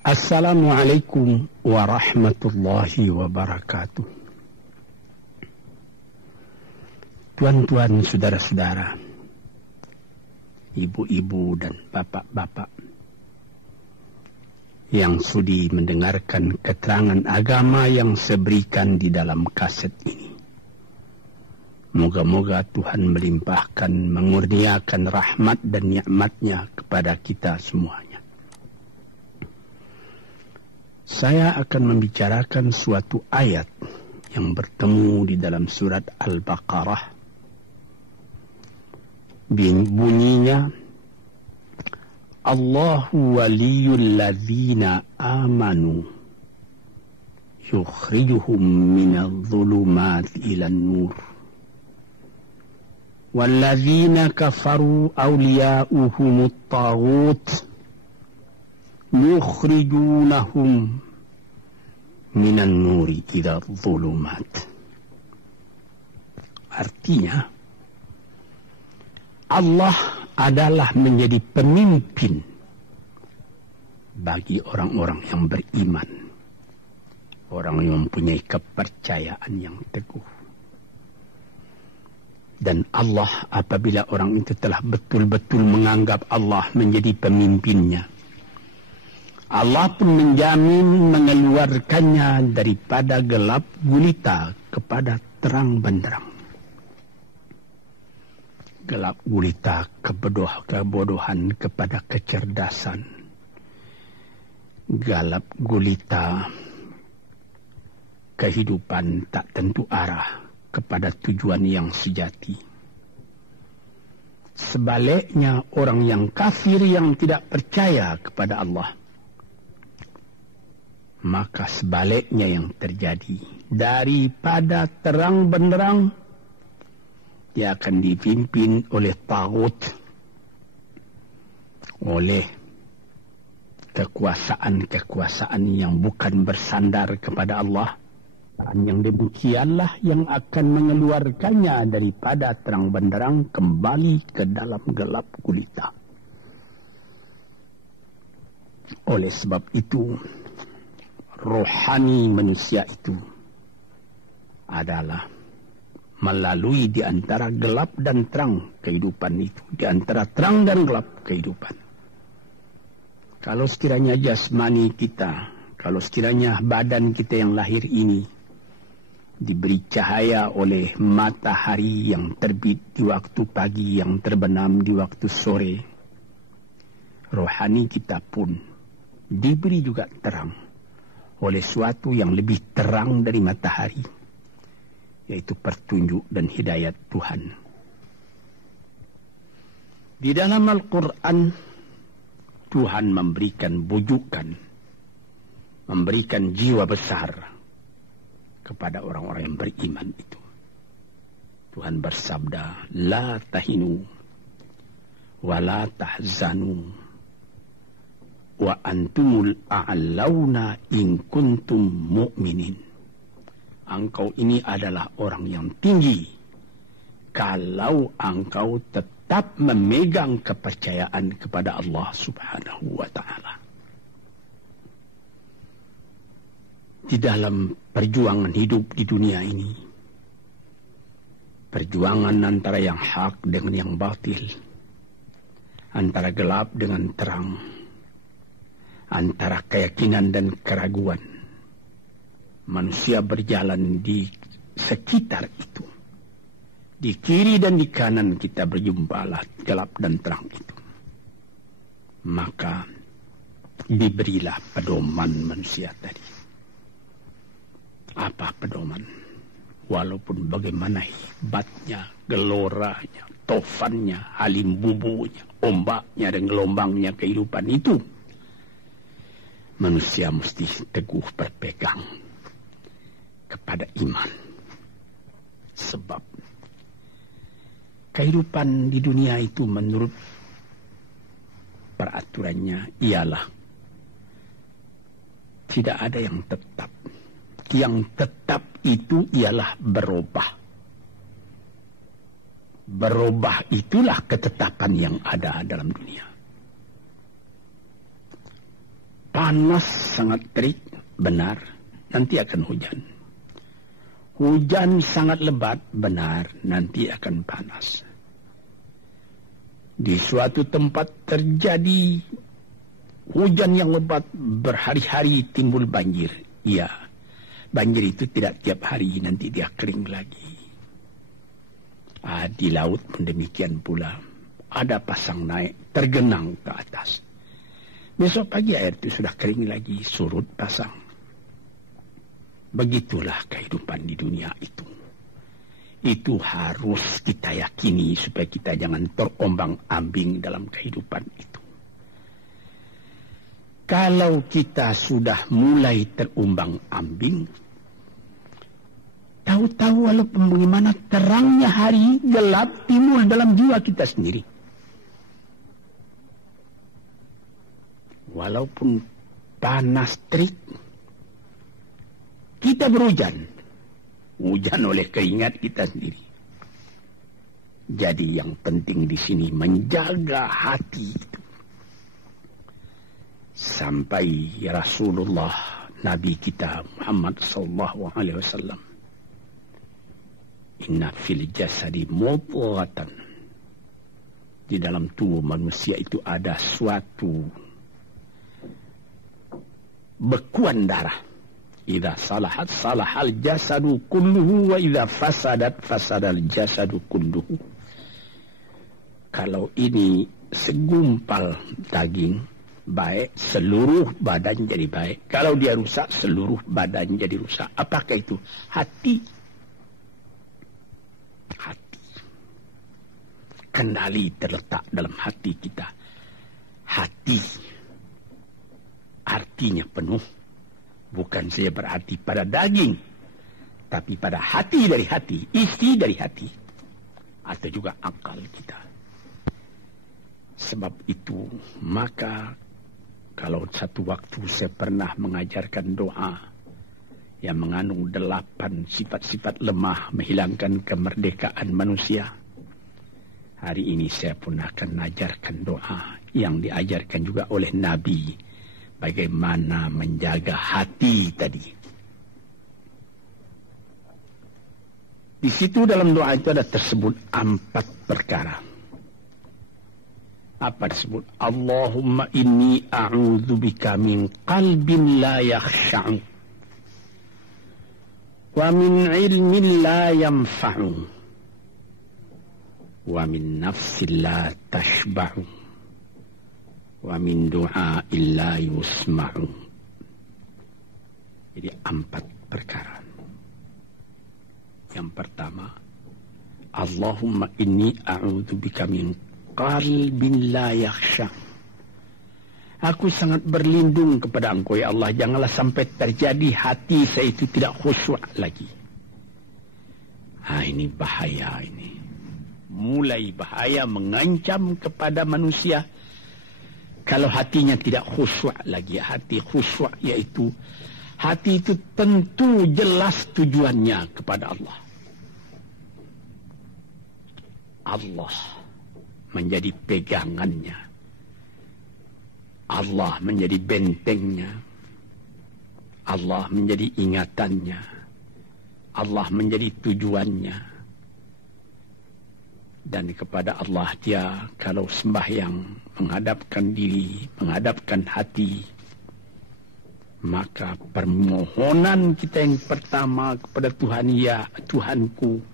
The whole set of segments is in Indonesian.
Assalamualaikum warahmatullahi wabarakatuh. Tuan-tuan, saudara-saudara, ibu-ibu dan bapak-bapak yang sudi mendengarkan keterangan agama yang saya berikan di dalam kaset ini. Moga-moga Tuhan melimpahkan, mengurniakan rahmat dan nikmat-Nya kepada kita semuanya. Saya akan membicarakan suatu ayat yang bertemu di dalam surat Al-Baqarah. Bunyinya, Allahu waliyul ladzina amanu yukhrijuhum minadh dhulumati ilan nur walladzina kafaru awliya'uhumut taghut yukhrijunahum minan nuri ila dhulumat. Artinya, Allah adalah menjadi pemimpin bagi orang-orang yang beriman, orang yang mempunyai kepercayaan yang teguh. Dan Allah, apabila orang itu telah betul-betul menganggap Allah menjadi pemimpinnya, Allah pun menjamin mengeluarkannya daripada gelap gulita kepada terang benderang. Gelap gulita kebodohan kepada kecerdasan. Gelap gulita kehidupan tak tentu arah kepada tujuan yang sejati. Sebaliknya, orang yang kafir yang tidak percaya kepada Allah, maka sebaliknya yang terjadi, daripada terang benderang dia akan dipimpin oleh taghut, oleh kekuasaan yang bukan bersandar kepada Allah. Dan yang demikianlah yang akan mengeluarkannya daripada terang benderang kembali ke dalam gelap gulita. Oleh sebab itu, rohani manusia itu adalah melalui di antara gelap dan terang kehidupan itu, di antara terang dan gelap kehidupan. Kalau sekiranya jasmani kita, kalau sekiranya badan kita yang lahir ini diberi cahaya oleh matahari yang terbit di waktu pagi, yang terbenam di waktu sore, rohani kita pun diberi juga terang oleh suatu yang lebih terang dari matahari, yaitu petunjuk dan hidayat Tuhan. Di dalam Al-Quran, Tuhan memberikan bujukan, memberikan jiwa besar kepada orang-orang yang beriman itu. Tuhan bersabda, La tahinu wa la tahzanu wa antumul a'launa in kuntum mu'minin. Engkau ini adalah orang yang tinggi kalau engkau tetap memegang kepercayaan kepada Allah Subhanahu wa ta'ala. Di dalam perjuangan hidup di dunia ini, perjuangan antara yang hak dengan yang batil, antara gelap dengan terang, antara keyakinan dan keraguan, manusia berjalan di sekitar itu. Di kiri dan di kanan kita berjumpalah gelap dan terang itu. Maka diberilah pedoman manusia tadi. Apa pedoman? Walaupun bagaimana hebatnya, geloranya, tofannya, halim bubunya, ombaknya dan gelombangnya kehidupan itu, manusia mesti teguh berpegang kepada iman. Sebab kehidupan di dunia itu menurut peraturannya ialah tidak ada yang tetap. Yang tetap itu ialah berubah. Berubah itulah ketetapan yang ada dalam dunia. panas sangat terik, benar, nanti akan hujan. Hujan sangat lebat, benar, nanti akan panas. Di suatu tempat terjadi hujan yang lebat, berhari-hari timbul banjir. Ya, banjir itu tidak tiap hari, nanti dia kering lagi. Di laut pun demikian pula. Ada pasang naik, tergenang ke atas. Besok pagi air itu sudah kering lagi, surut pasang. Begitulah kehidupan di dunia itu. Itu harus kita yakini supaya kita jangan terombang-ambing dalam kehidupan itu. Kalau kita sudah mulai terombang-ambing, tahu-tahu walaupun bagaimana terangnya hari gelap timbul dalam jiwa kita sendiri. Walaupun panas terik, kita berhujan. Hujan oleh keringat kita sendiri. Jadi yang penting di sini menjaga hati itu. Sampai Rasulullah Nabi kita Muhammad sallallahu alaihi wasallam, inna fil jasadi mudghatan, di dalam tubuh manusia itu ada suatu bekuan darah. Idza salahat salahal jasadu kulluhu wa idza fasadat fasadal jasadu kulluhu. Kalau ini segumpal daging baik, seluruh badan jadi baik. Kalau dia rusak, seluruh badan jadi rusak. Apakah itu? Hati. Hati. Kendali terletak dalam hati kita. Hati artinya penuh. Bukan saja berarti pada daging, tapi pada hati dari hati, isi dari hati, atau juga akal kita. Sebab itu, maka kalau satu waktu saya pernah mengajarkan doa yang mengandung 8 sifat-sifat lemah menghilangkan kemerdekaan manusia. Hari ini saya pun akan mengajarkan doa yang diajarkan juga oleh Nabi. Bagaimana menjaga hati tadi. Di situ dalam doa itu ada tersebut 4 perkara. Apa disebut? Allahumma inni a'udzubika min qalbin la yakhsha'u wa min ilmin la yanfa'u wa min nafsin la tashba'u wa min du'a illa yusma'u. Jadi 4 perkara. Yang pertama, Allahumma inni a'udzubika min qalbin la yakhsha. Aku sangat berlindung kepada Engkau ya Allah, janganlah sampai terjadi hati saya itu tidak khusyuk lagi. Ini bahaya ini. Mulai bahaya, mengancam kepada manusia. Kalau hatinya tidak khusyuk lagi, hati khusyuk yaitu hati itu tentu jelas tujuannya kepada Allah. Allah menjadi pegangannya. Allah menjadi bentengnya. Allah menjadi ingatannya. Allah menjadi tujuannya. Dan kepada Allah dia kalau sembahyang menghadapkan diri, menghadapkan hati, maka permohonan kita yang pertama kepada Tuhan, ya Tuhanku,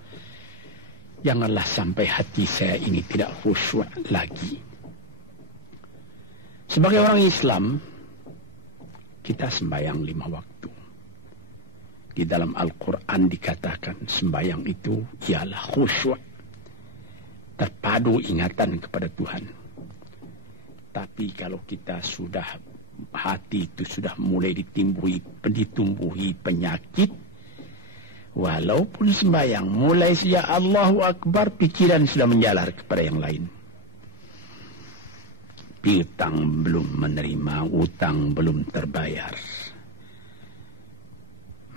janganlah sampai hati saya ini tidak khusyuk lagi. Sebagai orang Islam, kita sembahyang 5 waktu. Di dalam Al-Quran dikatakan sembahyang itu ialah khusyuk, terpadu ingatan kepada Tuhan. Tapi kalau kita sudah, hati itu sudah mulai ditumbuhi penyakit, walaupun sembahyang, mulai sejak Allahu Akbar, pikiran sudah menjalar kepada yang lain. Piutang belum menerima, utang belum terbayar,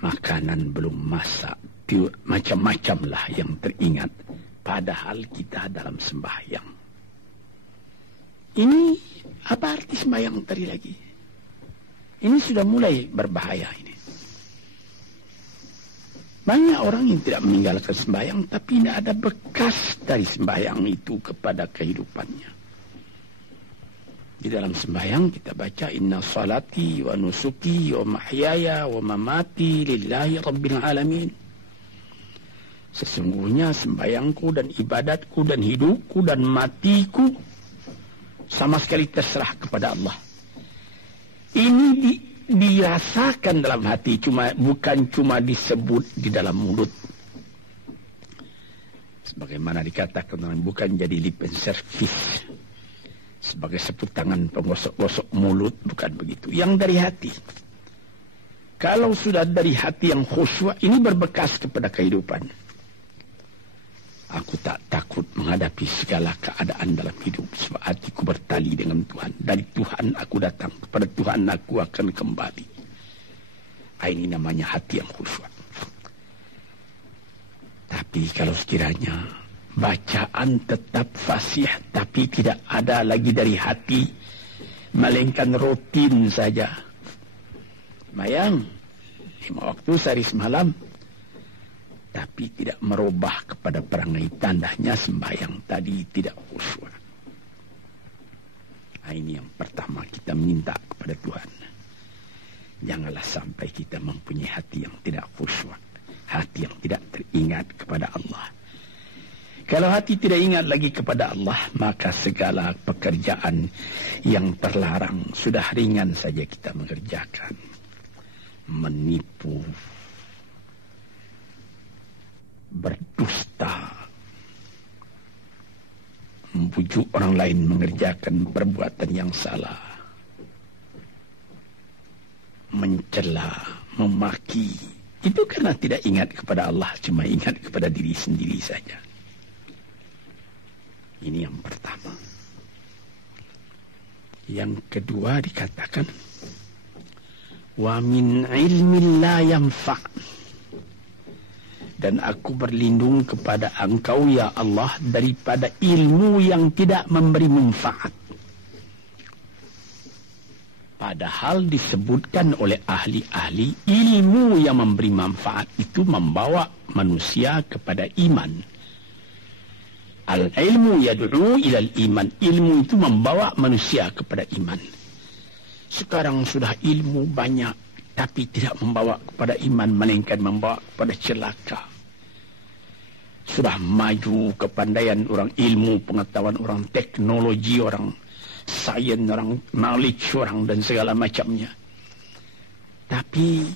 makanan belum masak, macam-macam lah yang teringat. Padahal kita dalam sembahyang. Ini apa arti sembahyang tadi lagi? Ini sudah mulai berbahaya ini. Banyak orang yang tidak meninggalkan sembahyang, tapi tidak ada bekas dari sembahyang itu kepada kehidupannya. Di dalam sembahyang kita baca, inna salati wa nusuki wa mahyaya wa mamati lillahi rabbil alamin. Sesungguhnya sembahyangku dan ibadatku dan hidupku dan matiku sama sekali terserah kepada Allah. Ini dirasakan dalam hati, bukan cuma disebut di dalam mulut. Sebagaimana dikatakan, bukan jadi lip and service sebagai seput tangan penggosok-gosok mulut, bukan begitu. Yang dari hati. Kalau sudah dari hati yang khusyuk, ini berbekas kepada kehidupan. Aku tak takut menghadapi segala keadaan dalam hidup, sebab hatiku bertali dengan Tuhan. Dari Tuhan aku datang, kepada Tuhan aku akan kembali. Ini namanya hati yang khusyuk. Tapi kalau sekiranya bacaan tetap fasih, tapi tidak ada lagi dari hati, melainkan rutin saja. Sembahyang 5 waktu sehari semalam, tapi tidak merubah kepada perangai, tandanya sembahyang tadi tidak khusyuk. Ini yang pertama kita minta kepada Tuhan. Janganlah sampai kita mempunyai hati yang tidak khusyuk, hati yang tidak teringat kepada Allah. Kalau hati tidak ingat lagi kepada Allah, maka segala pekerjaan yang terlarang sudah ringan saja kita mengerjakan. Menipu, berdusta, membujuk orang lain mengerjakan perbuatan yang salah, mencela, memaki, itu karena tidak ingat kepada Allah, cuma ingat kepada diri sendiri saja. Ini yang pertama. Yang kedua dikatakan, wa min ilmin la yanfa', dan aku berlindung kepada Engkau ya Allah daripada ilmu yang tidak memberi manfaat. Padahal disebutkan oleh ahli-ahli, ilmu yang memberi manfaat itu membawa manusia kepada iman. Al-ilmu yad'u ilal iman. Ilmu itu membawa manusia kepada iman. Sekarang sudah ilmu banyak, tapi tidak membawa kepada iman, melainkan membawa kepada celaka. Sudah maju kepandaian orang, ilmu, pengetahuan orang, teknologi orang, sains orang, knowledge orang, dan segala macamnya. Tapi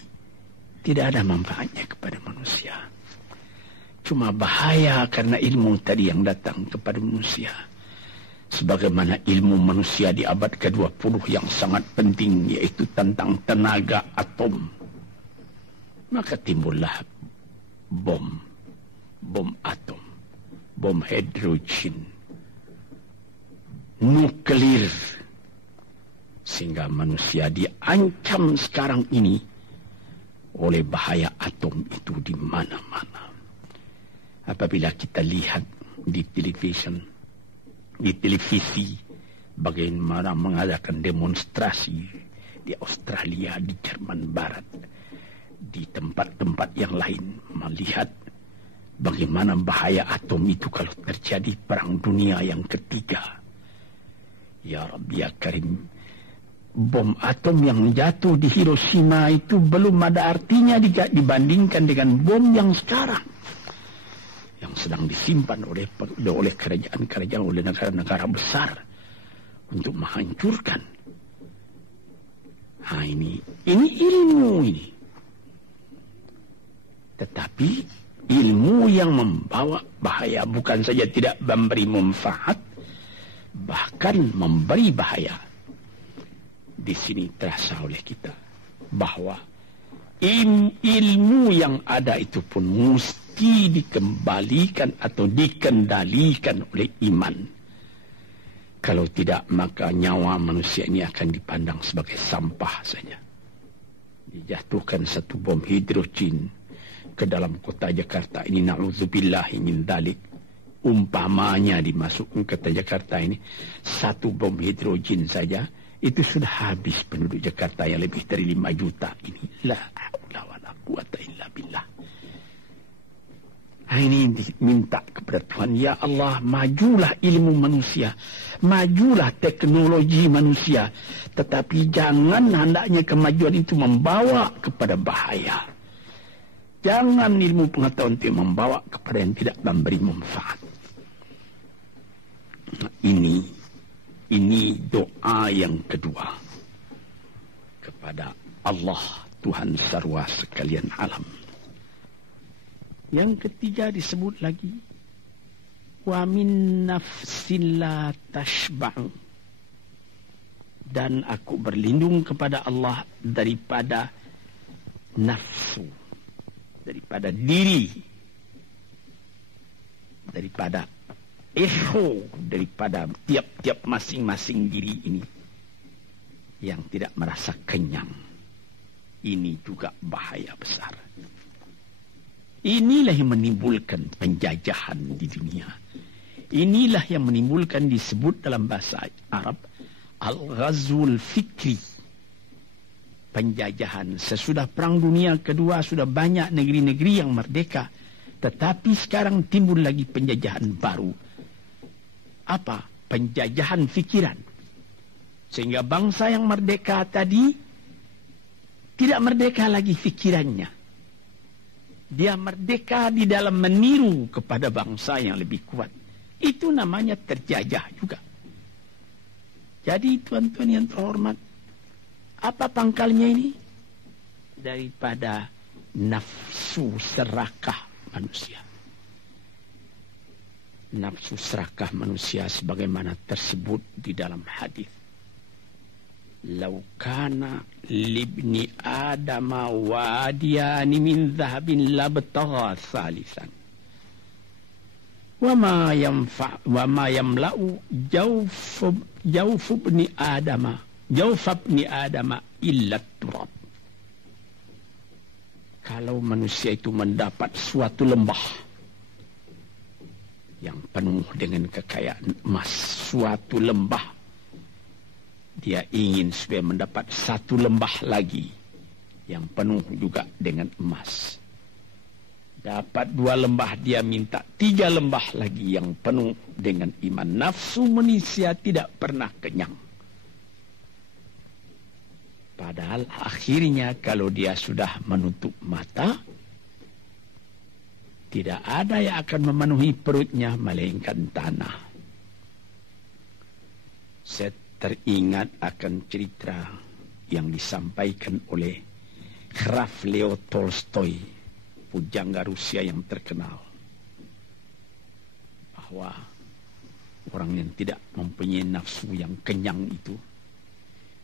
tidak ada manfaatnya kepada manusia. Cuma bahaya karena ilmu tadi yang datang kepada manusia. Sebagaimana ilmu manusia di abad ke-20 yang sangat penting, yaitu tentang tenaga atom. Maka timbullah bom atom, bom hidrogen, nuklir. Sehingga manusia diancam sekarang ini oleh bahaya atom itu di mana-mana. Apabila kita lihat di televisi bagaimana mengadakan demonstrasi di Australia, di Jerman Barat, di tempat-tempat yang lain, melihat bagaimana bahaya atom itu kalau terjadi perang dunia yang ketiga. Ya Rabbi ya Karim, bom atom yang jatuh di Hiroshima itu belum ada artinya dibandingkan dengan bom yang sekarang, yang sedang disimpan oleh kerajaan-kerajaan, oleh negara-negara besar untuk menghancurkan. Ini ilmu ini. Tetapi ilmu yang membawa bahaya, bukan saja tidak memberi manfaat, bahkan memberi bahaya. Di sini terasa oleh kita bahwa ilmu yang ada itu pun mesti dikembalikan atau dikendalikan oleh iman. Kalau tidak, maka nyawa manusia ini akan dipandang sebagai sampah saja. Dijatuhkan satu bom hidrogen ke dalam kota Jakarta ini, na'udzubillahi min dzalik. Umpamanya dimasukkan ke kota Jakarta ini, satu bom hidrogen saja itu sudah habis penduduk Jakarta yang lebih dari 5 juta ini. La haula wala quwata illa billah. Ini minta kepada Tuhan, ya Allah, majulah ilmu manusia, majulah teknologi manusia, tetapi jangan hendaknya kemajuan itu membawa kepada bahaya. Jangan ilmu pengetahuan itu membawa kepada yang tidak memberi manfaat. Ini doa yang kedua kepada Allah, Tuhan sarwa sekalian alam. Yang ketiga disebut lagi, wa min nafsin la tashba'u, dan aku berlindung kepada Allah daripada nafsu, daripada diri, daripada ego, daripada tiap-tiap masing-masing diri ini yang tidak merasa kenyang. Ini juga bahaya besar. Inilah yang menimbulkan penjajahan di dunia. Inilah yang menimbulkan, disebut dalam bahasa Arab, al-ghazwul fikri. Penjajahan. Sesudah Perang Dunia Kedua sudah banyak negeri-negeri yang merdeka. Tetapi sekarang timbul lagi penjajahan baru. Apa? Penjajahan fikiran. Sehingga bangsa yang merdeka tadi tidak merdeka lagi fikirannya. Dia merdeka di dalam meniru kepada bangsa yang lebih kuat. Itu namanya terjajah juga. Jadi tuan-tuan yang terhormat, apa pangkalnya ini? Daripada nafsu serakah manusia. Nafsu serakah manusia sebagaimana tersebut di dalam hadis. Lau kana libni adama wadiyani min dhahabin labtagha thalithan. Wa ma yamla'u jawf ibni adama illa turab. Kalau manusia itu mendapat suatu lembah yang penuh dengan kekayaan emas, suatu lembah, dia ingin supaya mendapat satu lembah lagi yang penuh juga dengan emas. Dapat 2 lembah, dia minta 3 lembah lagi yang penuh dengan iman. Nafsu manusia tidak pernah kenyang. Padahal akhirnya kalau dia sudah menutup mata, tidak ada yang akan memenuhi perutnya melainkan tanah. Saya teringat akan cerita yang disampaikan oleh Graf Leo Tolstoy, pujangga Rusia yang terkenal, bahwa orang yang tidak mempunyai nafsu yang kenyang itu,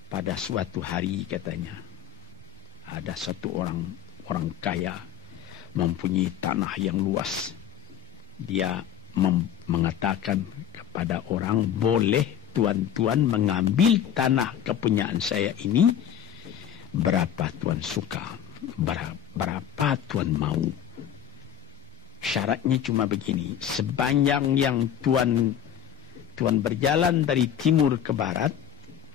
pada suatu hari katanya, ada satu orang kaya mempunyai tanah yang luas. Dia mengatakan kepada orang, boleh tuan-tuan mengambil tanah kepunyaan saya ini, berapa tuan suka, berapa tuan mau. Syaratnya cuma begini, sepanjang yang tuan berjalan dari timur ke barat,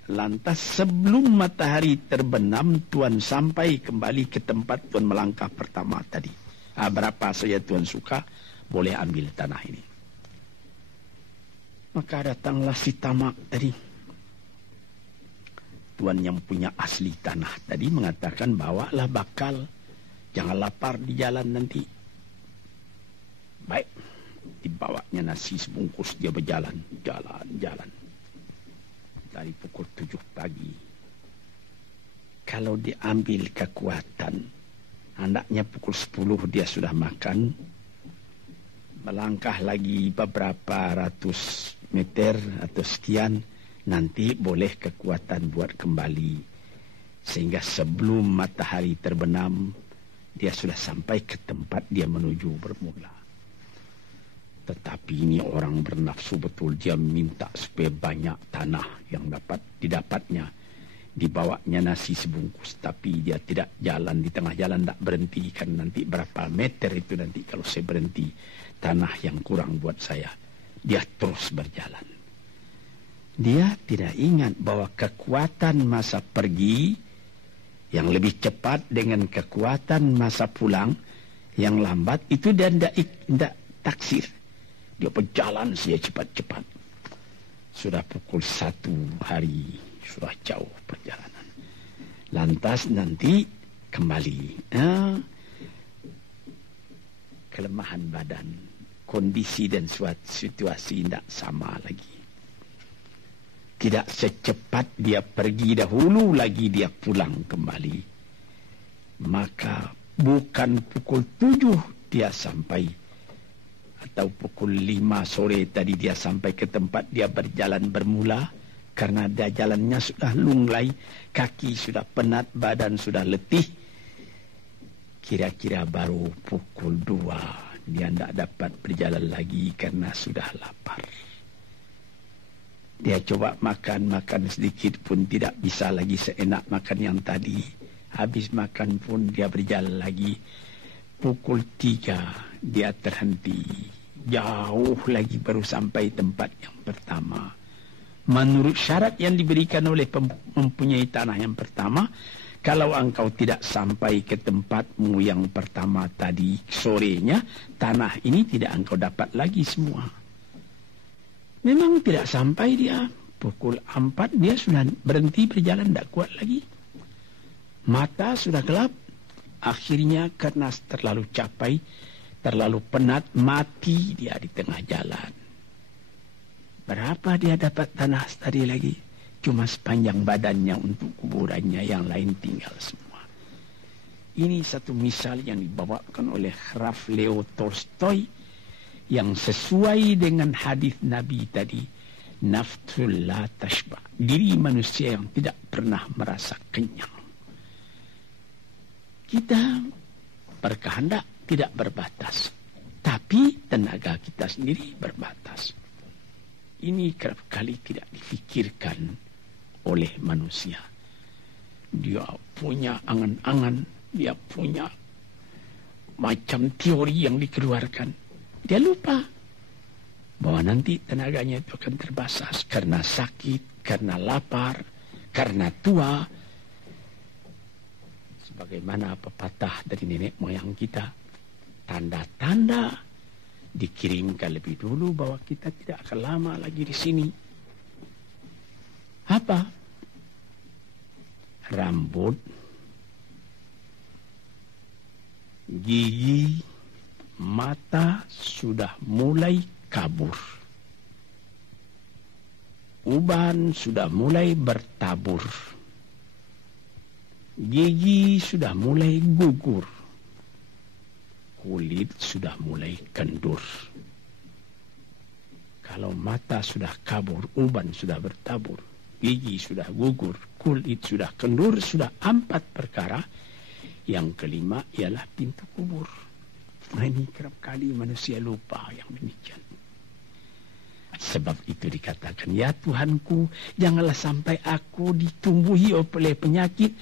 lantas sebelum matahari terbenam, tuan sampai kembali ke tempat tuan melangkah pertama tadi. Berapa saja tuan suka, boleh ambil tanah ini. Maka datanglah si tamak tadi. Tuan yang punya asli tanah tadi mengatakan, bawalah bakal, jangan lapar di jalan nanti. Baik, dibawanya nasi sebungkus, dia berjalan, jalan. Dari pukul 7 pagi. Kalau diambil kekuatan, hendaknya pukul 10 dia sudah makan. Melangkah lagi beberapa ratus meter atau sekian, nanti boleh kekuatan buat kembali. Sehingga sebelum matahari terbenam, dia sudah sampai ke tempat dia menuju bermula. Tetapi ini orang bernafsu betul, dia minta supaya banyak tanah yang didapatnya. Dibawanya nasi sebungkus, tapi dia tidak jalan di tengah jalan, tidak berhenti, kan nanti berapa meter itu nanti kalau saya berhenti, tanah yang kurang buat saya. Dia terus berjalan. Dia tidak ingat bahwa kekuatan masa pergi yang lebih cepat dengan kekuatan masa pulang yang lambat itu dia tidak taksir. Dia berjalan saja cepat-cepat. Sudah pukul 1 hari, sudah jauh perjalanan. Lantas nanti kembali. Kelemahan badan, kondisi dan situasi tidak sama lagi. Tidak secepat dia pergi dahulu lagi dia pulang kembali. Maka bukan pukul 7 dia sampai, atau pukul 5 sore tadi dia sampai ke tempat dia berjalan bermula, karena dia jalannya sudah lunglai, kaki sudah penat, badan sudah letih. Kira-kira baru pukul 2 dia tidak dapat berjalan lagi karena sudah lapar. Dia coba makan sedikit pun tidak bisa lagi seenak makan yang tadi. Habis makan pun dia berjalan lagi. Pukul 3 dia terhenti. Jauh lagi baru sampai tempat yang pertama. Menurut syarat yang diberikan oleh mempunyai tanah yang pertama, kalau engkau tidak sampai ke tempatmu yang pertama tadi sorenya, tanah ini tidak engkau dapat lagi semua. Memang tidak sampai dia. Pukul 4 dia sudah berhenti berjalan, tidak kuat lagi. Mata sudah gelap. Akhirnya karena terlalu capek, terlalu penat, mati dia di tengah jalan. Berapa dia dapat tanah tadi lagi? Cuma sepanjang badannya untuk kuburannya, yang lain tinggal semua. Ini satu misal yang dibawakan oleh Graf Leo Tolstoy, yang sesuai dengan hadis Nabi tadi, nafsul la tashba, diri manusia yang tidak pernah merasa kenyang. Kita berkehendak tidak berbatas, tapi tenaga kita sendiri berbatas. Ini kerap kali tidak difikirkan oleh manusia. Dia punya angan-angan, dia punya macam teori yang dikeluarkan. Dia lupa bahwa nanti tenaganya itu akan terbatas karena sakit, karena lapar, karena tua. Sebagaimana pepatah dari nenek moyang kita, tanda-tanda dikirimkan lebih dulu bahwa kita tidak akan lama lagi di sini. Apa? Rambut, gigi, mata sudah mulai kabur. Uban sudah mulai bertabur. Gigi sudah mulai gugur. Kulit sudah mulai kendur. Kalau mata sudah kabur, uban sudah bertabur, gigi sudah gugur, kulit sudah kendur, sudah 4 perkara. Yang kelima ialah pintu kubur. Nah, ini kerap kali manusia lupa yang demikian. Sebab itu dikatakan, ya Tuhanku, janganlah sampai aku ditumbuhi oleh penyakit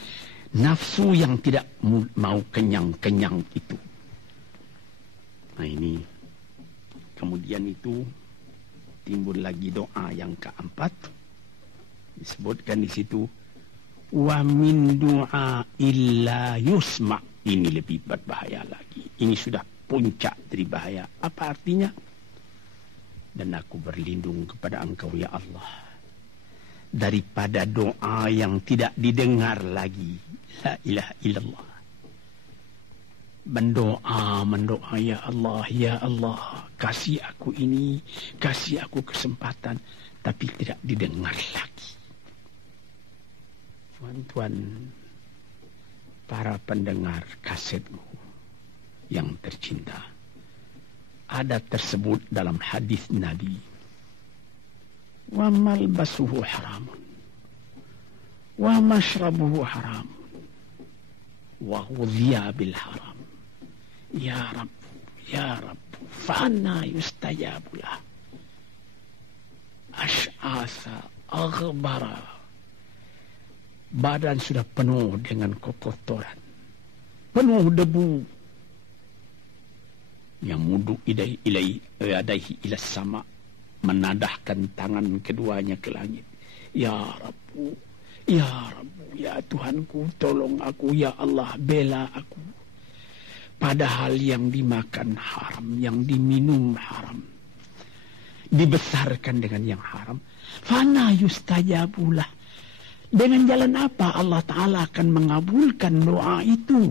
nafsu yang tidak mau kenyang-kenyang itu. Nah ini, kemudian itu timbul lagi doa yang keempat. Disebutkan di situ, wa min du'a illa yusma'. Ini lebih berbahaya lagi. Ini sudah puncak dari bahaya. Apa artinya? Dan aku berlindung kepada Engkau ya Allah daripada doa yang tidak didengar lagi. La ilaha illallah. Mendoa ya Allah, kasih aku ini, kasih aku kesempatan, tapi tidak didengar lagi. Tuan-tuan, para pendengar kasetku yang tercinta, ada tersebut dalam hadis Nabi, wa malbasuhu haramun wa mashrabuhu haramun wa ghudhiya bil haram. Ya Rabb, fa'anna yustajabu lah. Ash'asa aghbara. Badan sudah penuh dengan kotoran, penuh debu. Yang mudu ilaihi ila sama, menadahkan tangan keduanya ke langit. Ya Rabbu, ya Rabbu, ya Tuhanku, tolong aku, ya Allah, bela aku. Padahal yang dimakan haram, yang diminum haram, dibesarkan dengan yang haram. Fana yustajabulah. Dengan jalan apa Allah Ta'ala akan mengabulkan doa itu?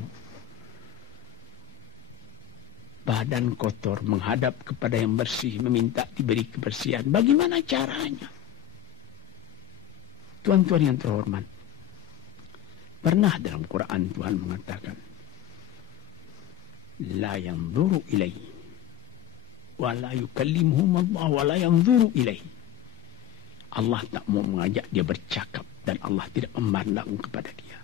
Badan kotor menghadap kepada yang bersih, meminta diberi kebersihan. Bagaimana caranya? Tuan-tuan yang terhormat, pernah dalam Quran Tuhan mengatakan, la yanzuru ilaihi wa la yukallimuhum Allah wa la yanzuru ilaihi. Allah tak mau mengajak dia bercakap dan Allah tidak memandang kepada dia.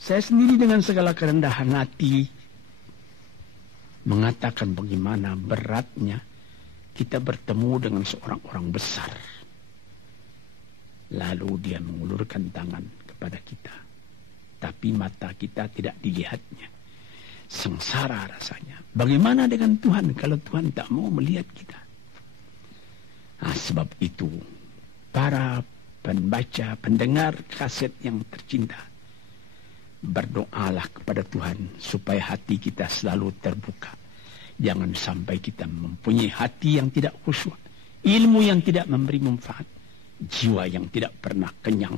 Saya sendiri dengan segala kerendahan hati mengatakan bagaimana beratnya kita bertemu dengan seorang orang besar. Lalu dia mengulurkan tangan kepada kita. Tapi mata kita tidak dilihatnya. Sengsara rasanya. Bagaimana dengan Tuhan kalau Tuhan tak mau melihat kita? Nah, sebab itu para pembaca, pendengar kaset yang tercinta, berdoalah kepada Tuhan supaya hati kita selalu terbuka. Jangan sampai kita mempunyai hati yang tidak khusyuk, ilmu yang tidak memberi manfaat, jiwa yang tidak pernah kenyang,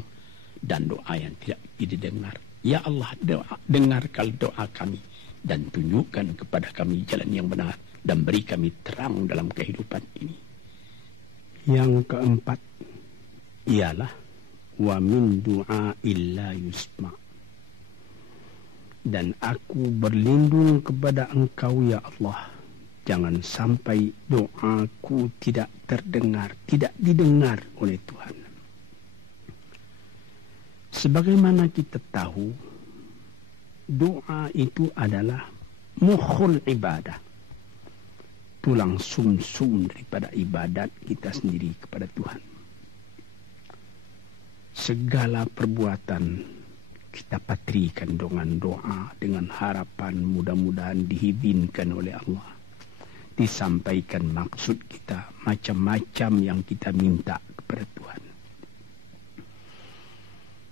dan doa yang tidak didengar. Ya Allah, dengarkan doa kami dan tunjukkan kepada kami jalan yang benar dan beri kami terang dalam kehidupan ini. Yang keempat ialah wa min du'a illa yusma. Dan aku berlindung kepada Engkau ya Allah, jangan sampai doaku tidak terdengar, tidak didengar oleh Tuhan. Sebagaimana kita tahu, doa itu adalah mukhul ibadah, tulang sumsum daripada ibadat kita sendiri kepada Tuhan. Segala perbuatan kita patrikan dengan doa, dengan harapan mudah-mudahan diizinkan oleh Allah. Disampaikan maksud kita, macam-macam yang kita minta kepada Tuhan.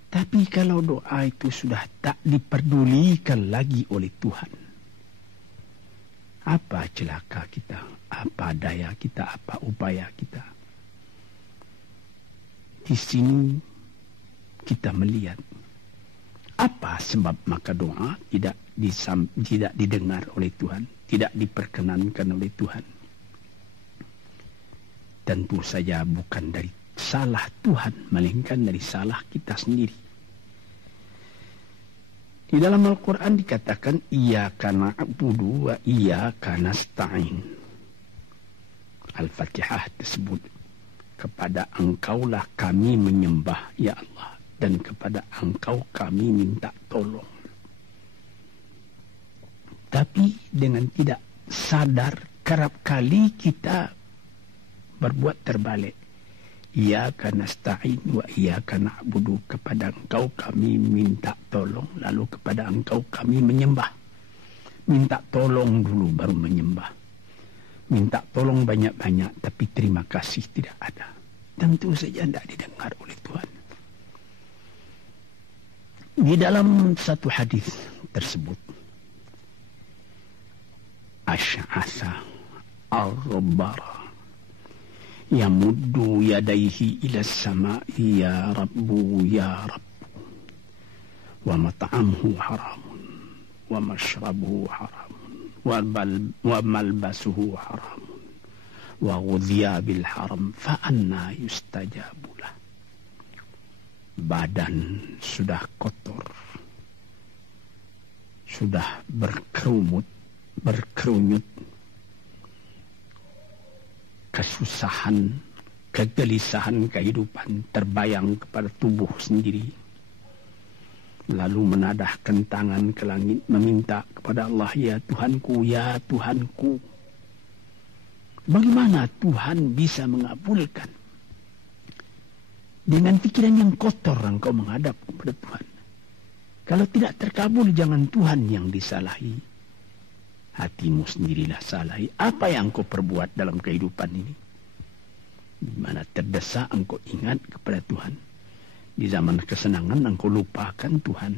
Tapi kalau doa itu sudah tak diperdulikan lagi oleh Tuhan, apa celaka kita, apa daya kita, apa upaya kita? Di sini kita melihat apa sebab maka doa tidak didengar oleh Tuhan, tidak diperkenankan oleh Tuhan. Tentu saja bukan dari salah Tuhan, melainkan dari salah kita sendiri. Di dalam Al-Quran dikatakan, Iyyaka na'budu wa iyyaka nasta'in. Al-Fatihah tersebut, kepada Engkaulah kami menyembah, ya Allah, dan kepada Engkau kami minta tolong. Tapi dengan tidak sadar, kerap kali kita berbuat terbalik. Iyyaka nasta'in wa iyyaka na'budu, kepada Engkau kami minta tolong, lalu kepada Engkau kami menyembah. Minta tolong dulu baru menyembah. Minta tolong banyak-banyak tapi terima kasih tidak ada. Tentu saja tidak didengar oleh Tuhan. Di dalam satu hadis tersebut, Asy'atha ar-rabbara yamuddu yadayhi ila as-sama'i ya Rabbu ya Rabbu, wa mat'amuhu haramun wa mashrabuhu haramun wa malbasuhu haramun wa ghudhiya bil haram fa anna yustajabu lah. Badan sudah kotor, sudah berkerunyut, kesusahan, kegelisahan kehidupan terbayang kepada tubuh sendiri. Lalu menadahkan tangan ke langit meminta kepada Allah, ya Tuhanku, ya Tuhanku. Bagaimana Tuhan bisa mengabulkan? Dengan pikiran yang kotor engkau menghadap kepada Tuhan. Kalau tidak terkabul, jangan Tuhan yang disalahi. hatimu sendirilah salahi. Apa yang kau perbuat dalam kehidupan ini? Di mana terdesak engkau ingat kepada Tuhan. Di zaman kesenangan engkau lupakan Tuhan.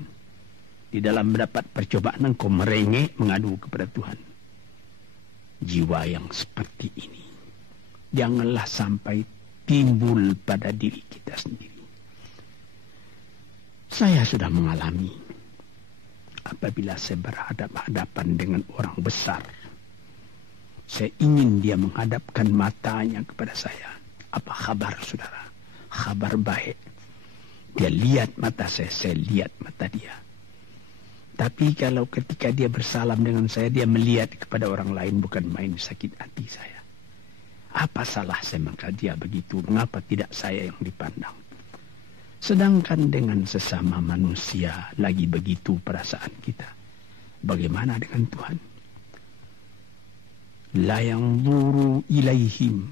Di dalam mendapat percobaan engkau merengek mengadu kepada Tuhan. Jiwa yang seperti ini janganlah sampai timbul pada diri kita sendiri. Saya sudah mengalami apabila saya berhadapan-hadapan dengan orang besar. Saya ingin dia menghadapkan matanya kepada saya. Apa kabar saudara? Kabar baik. Dia lihat mata saya lihat mata dia. Tapi kalau ketika dia bersalam dengan saya, dia melihat kepada orang lain, bukan main sakit hati saya. Apa salah saya maka dia begitu? Mengapa tidak saya yang dipandang? Sedangkan dengan sesama manusia lagi begitu perasaan kita. Bagaimana dengan Tuhan? La yanzuru ilaihim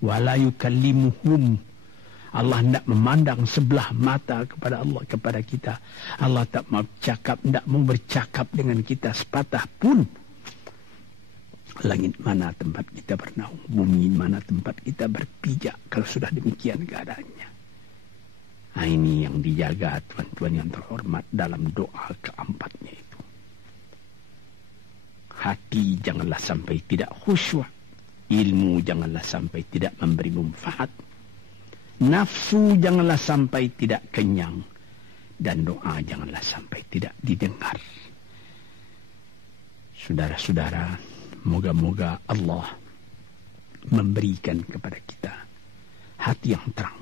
wa la yukallimuhum. Allah tidak memandang sebelah mata kepada Allah, kepada kita. Allah tak mau cakap, tidak mau bercakap dengan kita sepatah pun. Langit mana tempat kita bernaung, bumi mana tempat kita berpijak, kalau sudah demikian keadaannya. Nah, ini yang dijaga tuan-tuan yang terhormat dalam doa keempatnya itu. Hati janganlah sampai tidak khusyuk. Ilmu janganlah sampai tidak memberi manfaat. Nafsu janganlah sampai tidak kenyang. Dan doa janganlah sampai tidak didengar. Saudara-saudara, moga-moga Allah memberikan kepada kita hati yang terang.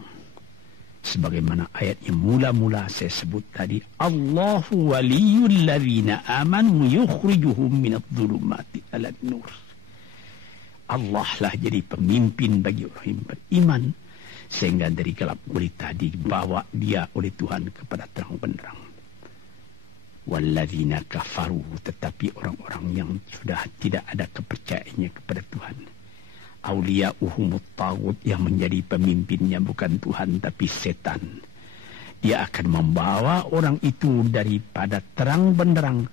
Sebagaimana ayat yang mula-mula saya sebut tadi. Allahu waliyul ladzina amanu yukhrijuhum minadh-dhulumati alan nur. Allah lah jadi pemimpin bagi orang yang beriman. Sehingga dari gelap gulita dibawa dia oleh Tuhan kepada terang benderang. Walladzina kafaru, tetapi orang-orang yang sudah tidak ada kepercayaannya kepada Tuhan. Auliya'uhumut taghut, yang menjadi pemimpinnya bukan Tuhan tapi setan. Dia akan membawa orang itu daripada terang benderang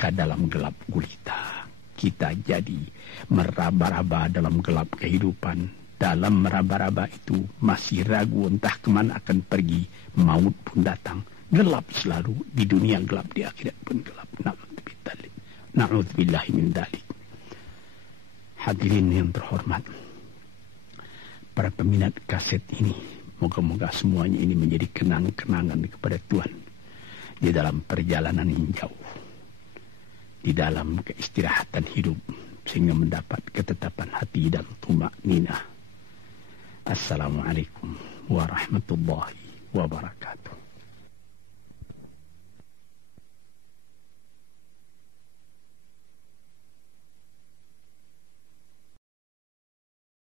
ke dalam gelap gulita. Kita jadi meraba-raba dalam gelap kehidupan. Dalam meraba-raba itu masih ragu entah kemana akan pergi. Maut pun datang. Gelap selalu. Di dunia gelap, di akhirat pun gelap. Na'udzubillahi min dzalik. Hadirin yang terhormat, para peminat kaset ini, moga-moga semuanya ini menjadi kenang-kenangan kepada Tuhan di dalam perjalanan yang jauh, di dalam keistirahatan hidup, sehingga mendapat ketetapan hati dan tumak-ninah. Assalamualaikum warahmatullahi wabarakatuh.